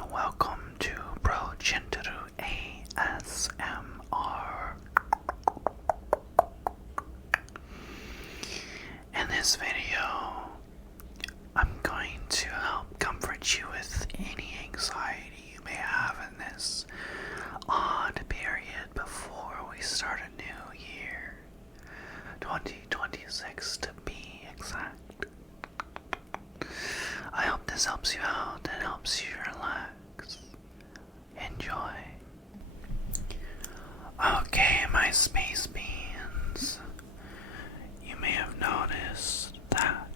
and welcome to Progentaru ASMR. In this video, I'm going to help comfort you with any anxiety you may have in this odd period before we start a new year, 2026 to be exact. I hope this helps you out and helps you relax. Enjoy. Okay, my space beans. You may have noticed that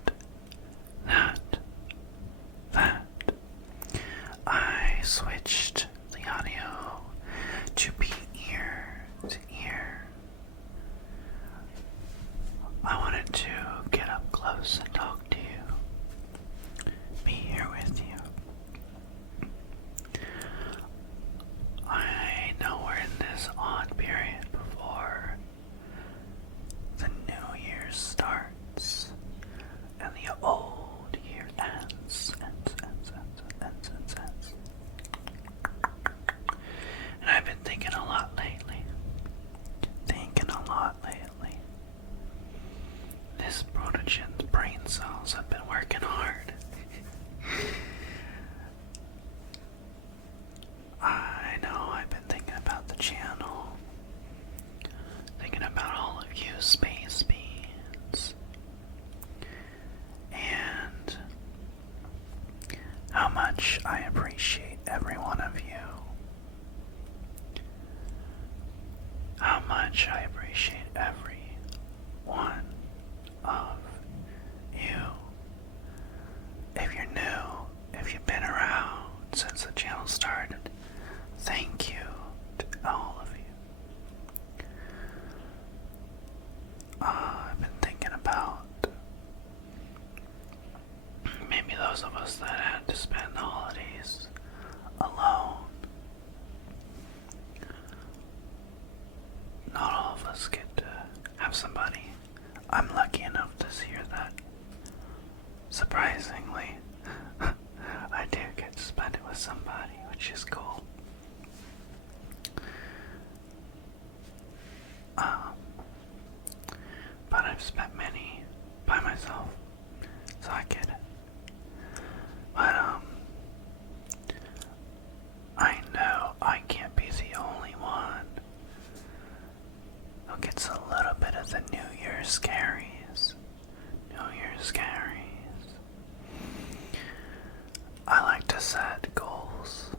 I switched the audio to be ear to ear. I wanted to get up close and talk to you. Be here with you. I know we're in this odd period before the new year starts and the old year ends. And I've been thinking a lot lately. This protogen's brain cells have been working hard. I know I've been thinking about the channel, thinking about all of you space beans, and how much I appreciate every one of you. How much I appreciate every one of you. If you're new, if you've been around since the channel started, thank you to all of you. I've been thinking about maybe those of us that had to spend the holidays alone. Not all of us get to have somebody. I'm lucky enough this year that, surprisingly, I do get to spend it with somebody, which is cool. But I've spent many by myself, so I get it. But, I know I can't be the only one who gets a little bit of the New Year's Scaries. I like to set goals,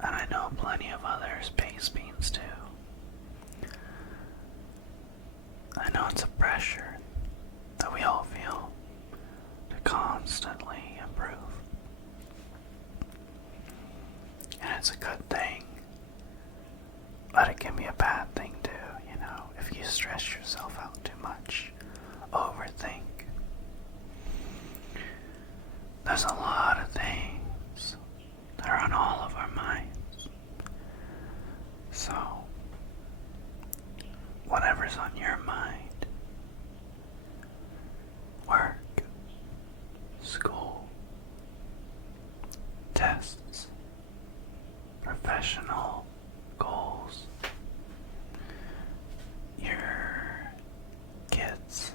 and I know plenty of other space beans too. I know it's a pressure that we all feel to constantly improve. And it's a good thing, but it can be a bad thing too, if you stress yourself out too much, overthink. There's a lot of things that are on all of our minds. So, whatever's on your mind, work, school, tests, professional goals, your kids,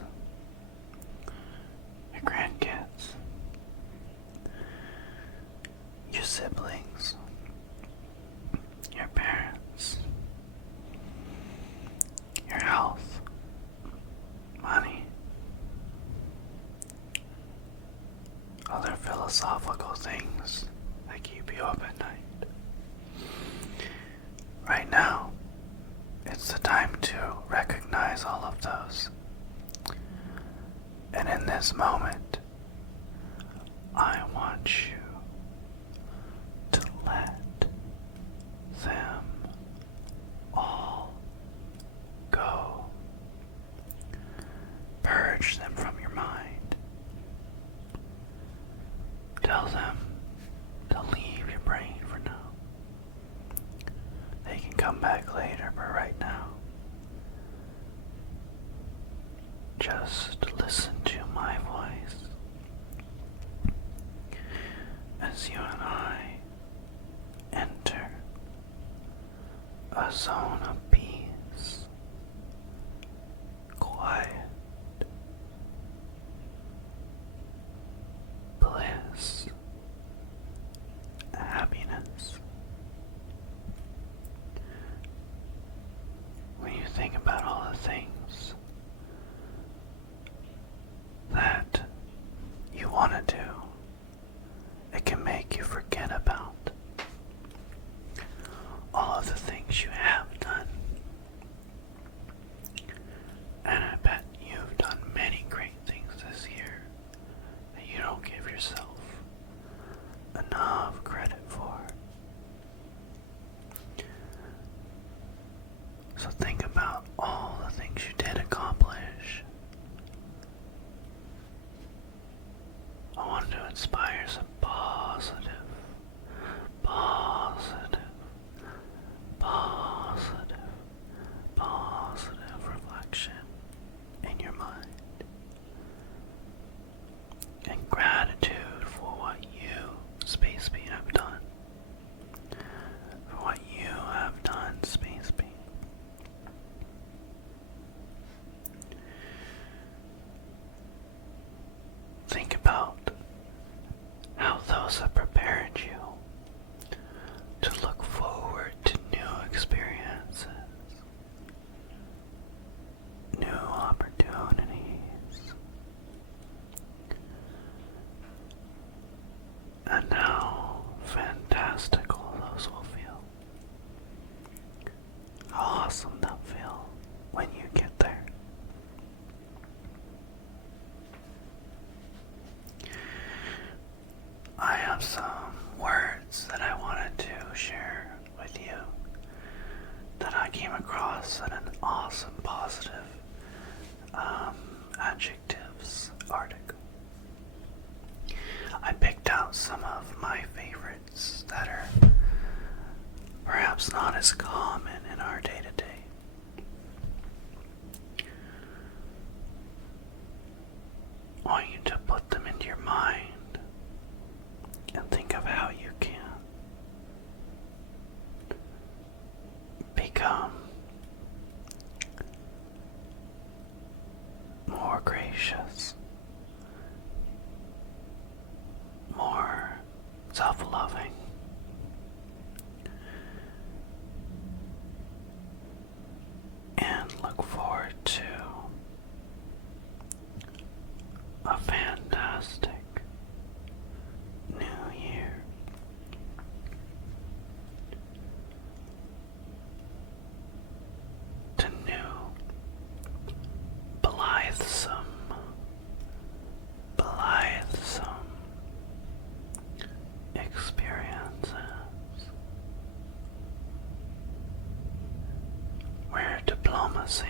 your grandkids, your siblings, your parents, your health, money, other philosophical things that keep you up at night. Right now, it's the time to recognize all of those. And in this moment, I want you to let them all go. Purge them from your mind. Tell them to leave your brain for now. They can come back later, but right now, just listen to my voice as you and I a zone of peace, quiet, bliss, happiness. When you think about all the things that you want to do, it can make you forget about all of the things you have done. And I bet you've done many great things this year that you don't give yourself enough credit for. So think about all the things you did accomplish. I wanted to inspire some positive reflection in your mind. And gratitude for what you, Space Bee, have done. For what you have done, Space Bee. Think about how those have prepared you to look forward to new experiences, new opportunities, and how fantastical those will feel. How awesome they'll feel when you get there. I have some words that I wanted to share with you that I came across in an awesome positive adjectives article. I picked out some of my favorites that are perhaps not as common in our day-to-day. I want you to put them into your mind and think of how you can become more gracious, more self-loving, and look forward to a fantastic new year. To new blithesome experiences where diplomacy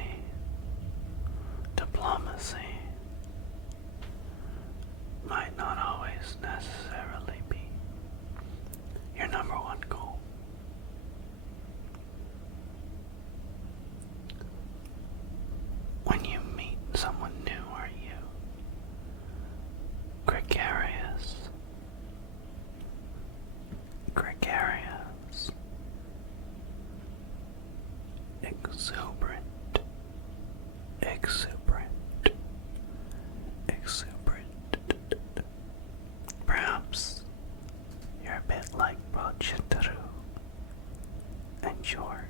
might not always necessarily be your number one goal. When you meet someone new, are you gregarious, exuberant? Perhaps you're a bit like Progentaru, and you're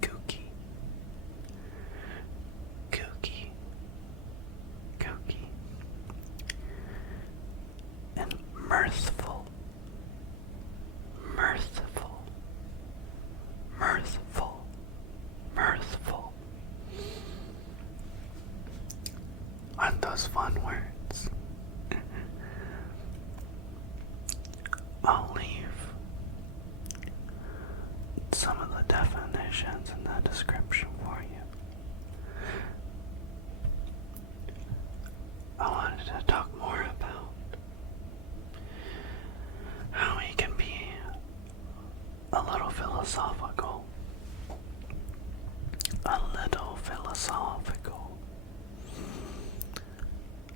Kooky, and mirthful. Aren't those fun words? I'll leave some of the definitions in the description for you. I wanted to talk more about how we can be a little philosophical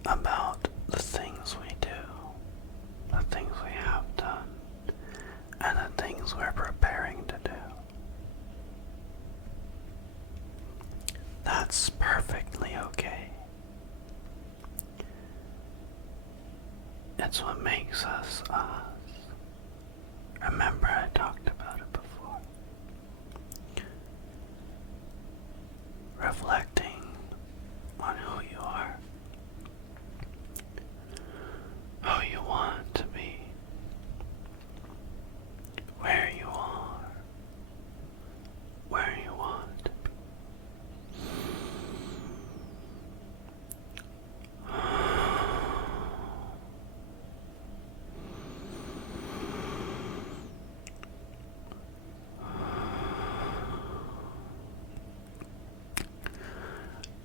about the things we do, the things we have done, and the things we're preparing to do. It's what makes us us. Remember I talked about it before. Reflecting on who you are, who you want to be, where you are, where you want to be.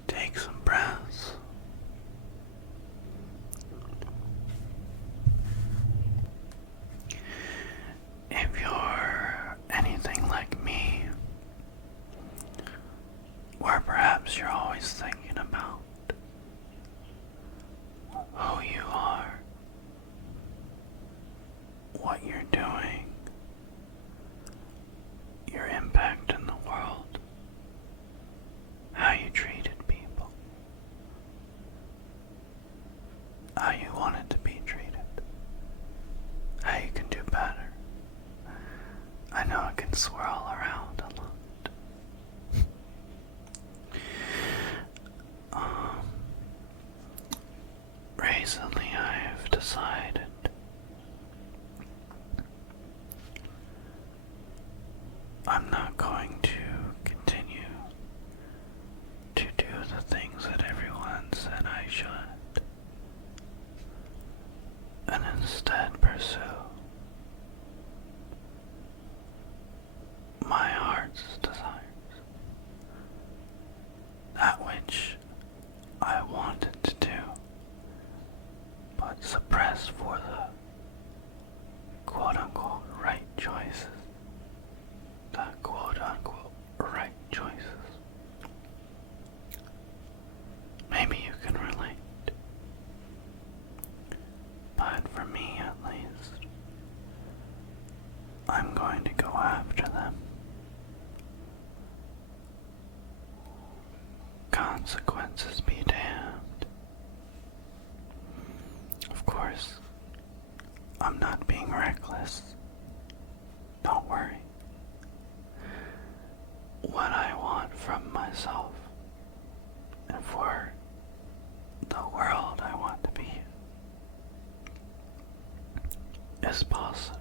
Take some breaths. If you're anything like me, or perhaps you're always thinking about who you are, what you're doing, your impact in the world, how you treated people, how you wanted to be treated, how you can do better. I know it can swirl around a lot. Recently I've decided I'm not going to continue to do the things that everyone said I should, and instead pursue my heart's desires, that which I wanted to do, but suppressed for the quote-unquote right choices. The quote-unquote right choices. Maybe you can relate. But for me at least, I'm going to go after them. Consequences be damned. Of course, I'm not being reckless. Don't worry. What I want from myself and for the world I want to be is positive.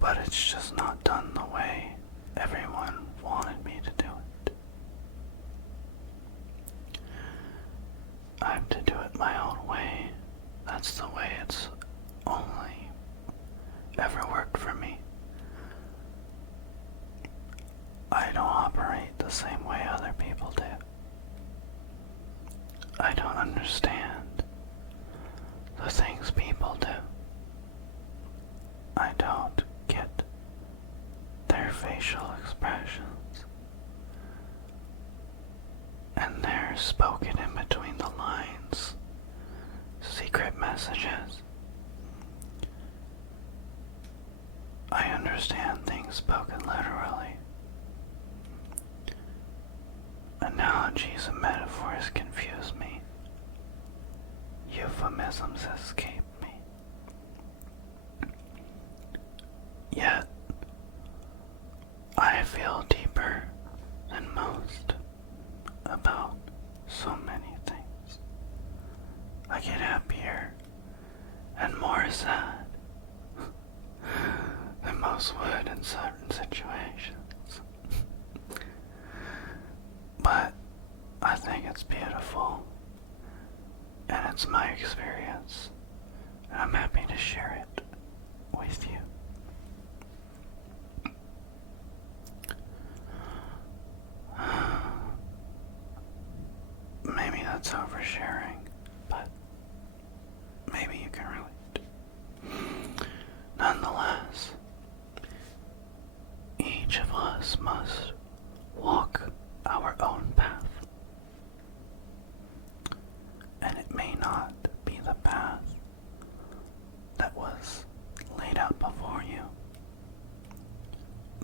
But it's just not done the way everyone wanted me to do it. I have to do it my own way. That's the way it's only ever worked for me. I don't operate the same way other people do. I don't understand the things people do. I don't get their facial expressions and their spoken in between the lines secret messages. I understand things spoken literally. Analogies and metaphors confuse me. Euphemisms escape me. Yet, I feel deeper than most about so many things. I get happier and more sad than most would in certain situations. But I think it's beautiful, and it's my experience, and I'm happy to share it with you. Maybe that's oversharing, but maybe you can relate. Nonetheless, each of us must walk our own path, and it may not be the path that was laid out before you,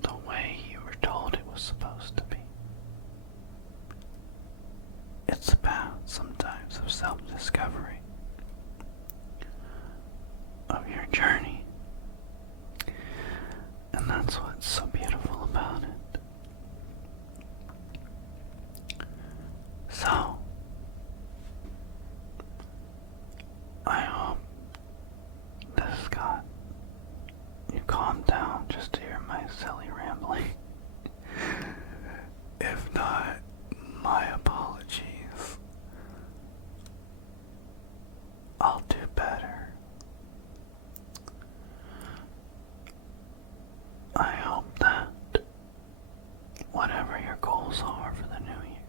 the way you were told it was supposed to be. It's a path sometimes years of self-discovery, of your journey. And that's what's so beautiful about it. So, I hope this got you calmed down just to hear my silly rambling. If not, my apologies. I'll do better. I hope that whatever your goals are for the new year,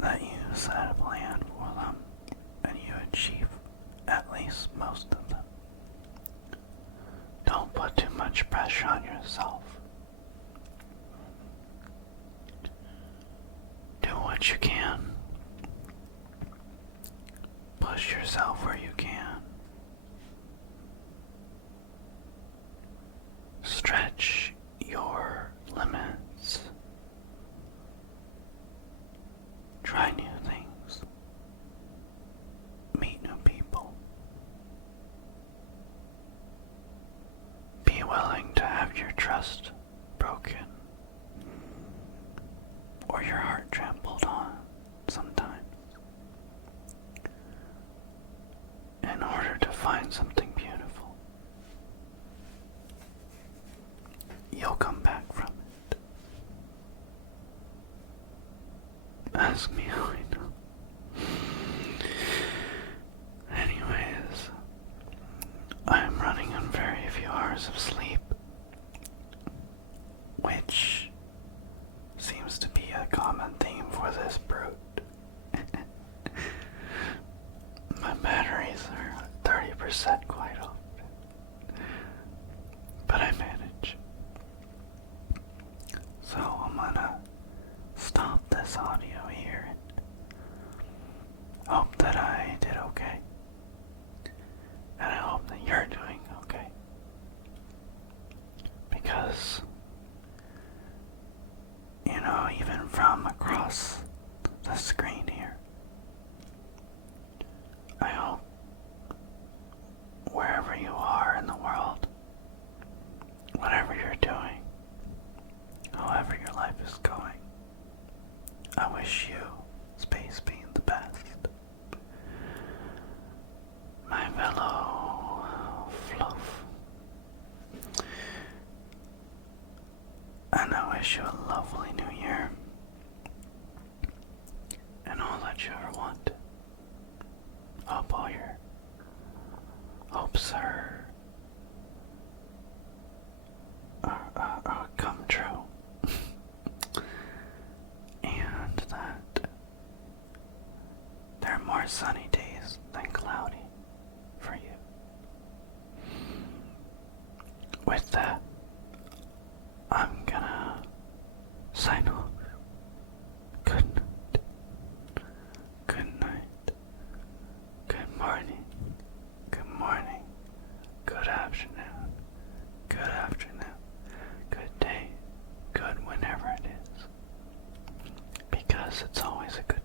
that you set a plan for them and you achieve at least most of them. Don't put too much pressure on yourself. Do what you can. Push yourself where you can. Stretch your limits. Try new things. Meet new people. Be willing to have your trust broken or your heart trampled on sometimes in order to find something beautiful. You'll come back from it. Ask me how I know. Anyways, I'm running on very few hours of sleep, which seems to be a common theme for this brood. My batteries are 30% quite often, but I manage. So I'm gonna stop this audio here and hope that I did okay. And I hope that you're doing okay. Because, you know, even from across the screen here, I hope wherever you are in the world, whatever you're doing, however your life is going, I wish you, space being the best, my fellow fluff. And I wish you a lovely new year and all that you ever want. Hope all your hopes are come true. And that there are more sunny days than cloudy for you. With that, I'm gonna sign off. Good night. Good night. Good morning. Good morning. Good afternoon. Good afternoon. Good day. Good whenever it is. Because it's always a good